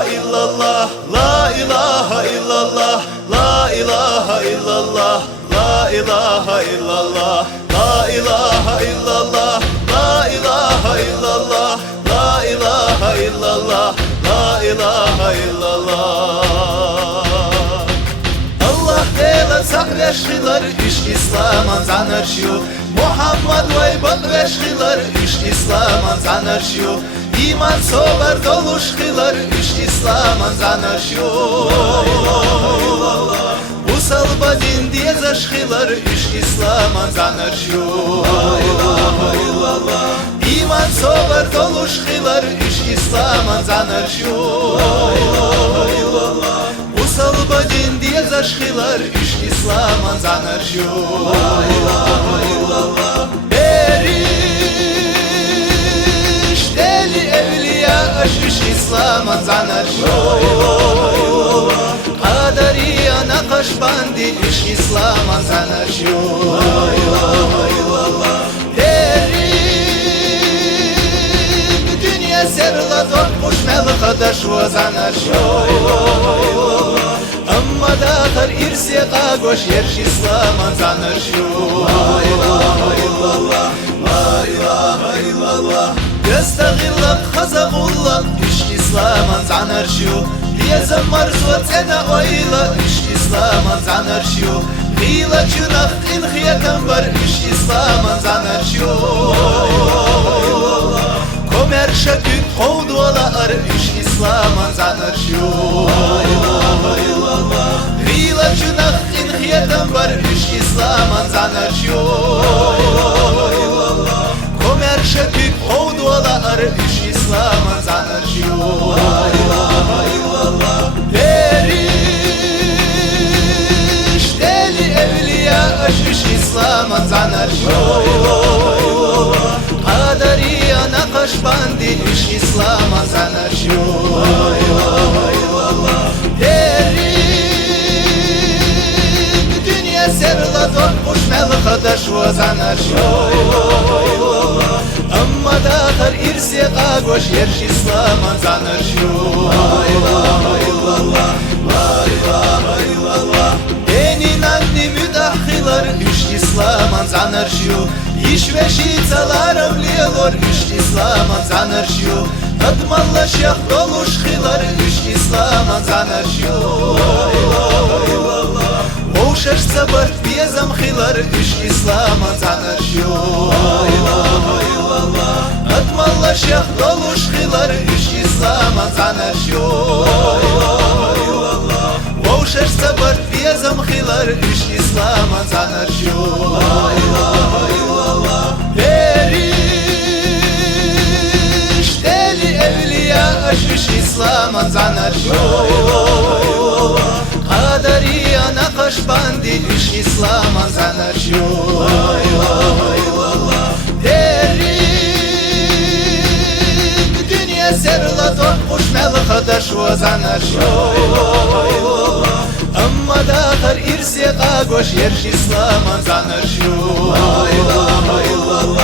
ilahe illallah, la ilahe illallah, la ilahe illallah, la ilahe illallah, la ilahe illallah, la ilahe illallah, la ilahe illallah, la ilahe illallah. Allah dela sahveşkiler iş İslam'ın zanırşıyor. Muhammed vay veşkiler iş İslam'ın zanırşıyor. İman sober doluşkiler iş İslam'ın zanırşıyor. Usal badin diye zaşkiler iş İslam'ın zanırşıyor. İman sober doluşkiler iş İslam'ın zanırşıyor. Usal badin diye zaşkiler iş İslam'ın zanırşıyor. Beriş deli evliya iş İslam'ın zanırşıyor. Kaderiya Nakşbandi iş İslam'ın zanırşıyor. Derin dünya serla dokmuş melkadaş ve zanırşıyor. Amma dağır irsi qagoş yerş İslam'ın zanırşıyor. La ilahe illallah, la ilahe illallah. Yestağillah khazagullah iş İslam'ın zanırşıyor. Liyezem marzot ene oyla iş İslam'ın zanırşıyor. Hila çınaq ilhiyetem var iş İslam'ın zanırşıyor. Komer şakük kovdualar iş İslam'ın zanırşıyor. Hila çınaq ilhiyetem var iş İslam'ın zanırşıyor. Komer şakük kovdualar iş İslam'ın zanırşıyor. Beriş deli evliya iş İslam'ın zanırşıyor. Kaderiya Nakşbandi iş İslam'ın zanırşıyor. Derin dünya serla dokmuş melkadaş ve zanırşıyor. Amma dağır irsi qagoş yerş İslam'ın zanırşıyor. La ilahe illallah, la ilahe illallah. Enin anni müdahhiler iş İslam'ın zanırşıyor. İş ve şiitalar evliyalar iş İslam'ın zanırşıyor. Kadmalla şeyh doluşkiler iş İslam'ın zanırşıyor. Oğşaş sabar diye zamkiler iş İslam'ın zanırşıyor. Kadmalla şeyh doluşkiler iş İslam'ın zanırşıyor. Oğşaş sabar diye zamkiler iş İslam'ın zanırşıyor. Beriş deli evliya iş İslam'ın zanırşıyor. Kaderiya Nakşbandi iş İslam'ın zanırşıyor. Derin dünya serla dokmuş melkadaş ve zanırşıyor. Amma dağır irsi qagoş yerş İslam'ın zanırşıyor. La ilahe illallah.